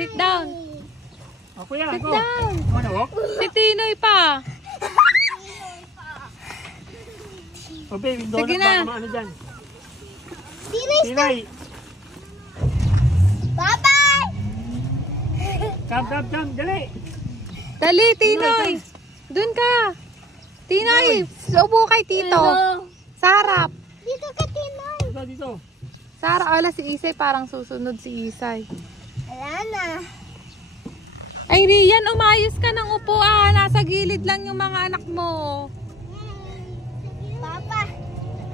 Sit down. Ako yan. Sit down. Ano? Si Tinoy pa. O baby, donut Sige na. baka ano dyan. Tinay. Tinay. Bye-bye! Come, dali. Dali, Tinoy. Doon ka. Tinoy, upo kay Tito. Sa harap. Dito ka, Tinay. Dito. Sa harap. Ala, si Isay parang susunod si Isay. Wala na. Ay, Rian, umayos ka ng upuan. Nasa gilid lang yung mga anak mo. Papa.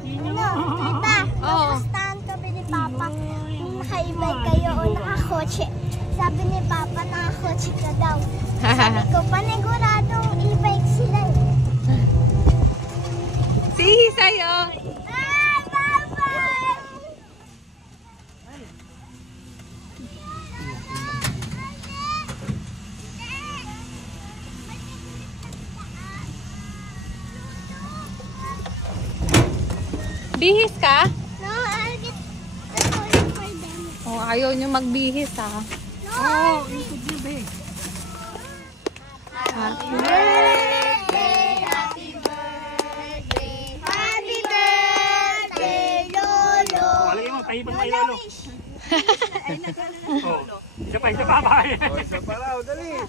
Tino. Tita, Oo. kamustahan kami ni Papa. Kung nakaibay kayo o nakakotse. Sabi ni Papa, nakakotse ka daw. Sabi ko, paniguradong e-bike sila. Si Isay, oh. Ah, bye-bye! Bihis ka? No, I'll get the toilet for them. Oh, ayaw nyo magbihis, ha? Oh, ito din, babe. Happy Birthday, happy birthday, happy birthday, Lolo. Alagay mo, tahibang may lolo. Isa pa, bakit? Isa pa raw, dali.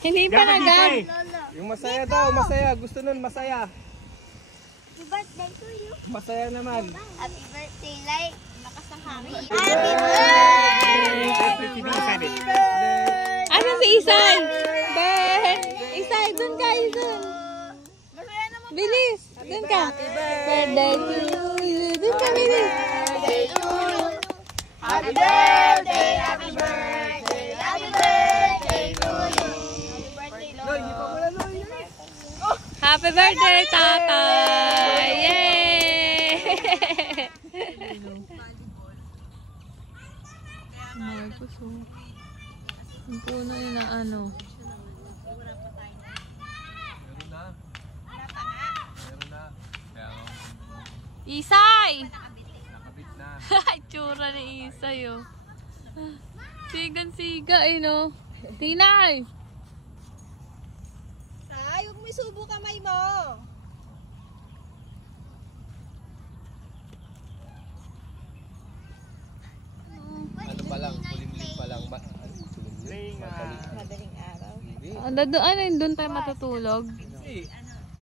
Hindi pa Dapat dito agad. eh. Lolo. Yung masaya daw, masaya. Gusto nun, masaya. Happy birthday to you. Masaya naman. Happy birthday, like, nakasahari. Happy birthday! Happy birthday. Asan si Isay? Ben! Isay, dun ka, dun. Bilis! Dun ka. Birthday to you. Dun ka, bilis. Happy birthday, happy birthday, happy birthday to you. Loy, hindi pa mula, Loy. Happy birthday, tatay! Yay! Ay, gusto. Ang puno yun na ano. Meron na. Isay! Nakabit na. Tsura ni Isay, oh. Sigan-siga, eh, no? Tinay! Ay, huwag mo isubo kamay mo. Ano pa lang, kulimlim pa lang. Ring, Madaling araw. Hindi. Ano yun? Doon tayo matutulog? Hindi.